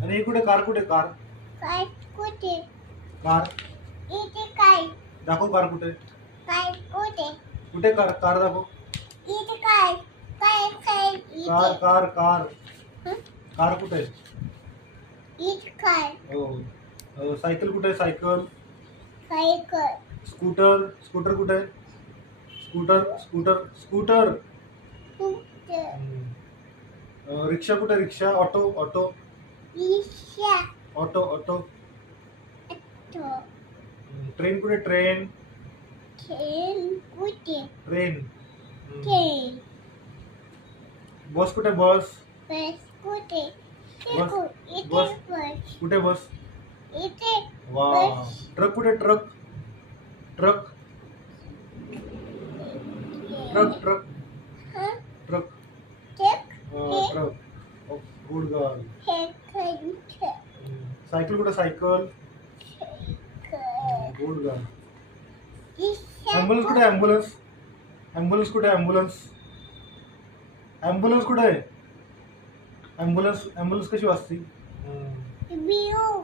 आणि ही कुठे कार कुठे कार काय कुठे कार इथे काय दाखव कार कुठे काय कुठे कुठे कार कार दाखव इथे काय काय काय कार इथे कार कार हं? कार कुठे इथे काय हो सायकल कुठे सायकल काय कर स्कूटर स्कूटर कुठे स्कूटर स्कूटर स्कूटर कुठे रिक्षा कुठे rickshaw auto auto Isha auto auto तो ट्रेन कुठे ट्रेन खेळ कुठे ट्रेन खेळ बस कुठे बस बस कुठे बस, इथे बस. बस कुठे बस इथे वा बस ट्रक कुठे ट्रक ट्रक ट्रक ट्रक हं? Truck check truck good girl हे खंड सायकल कुठे सायकल कर गुड गर्ल इशा ॲम्ब्युलन्स कुठे ॲम्ब्युलन्स ॲम्ब्युलन्स कुठे ॲम्ब्युलन्स ॲम्ब्युलन्स कुठे ॲम्ब्युलन्स ॲम्ब्युलन्स कशी वाजते विऊ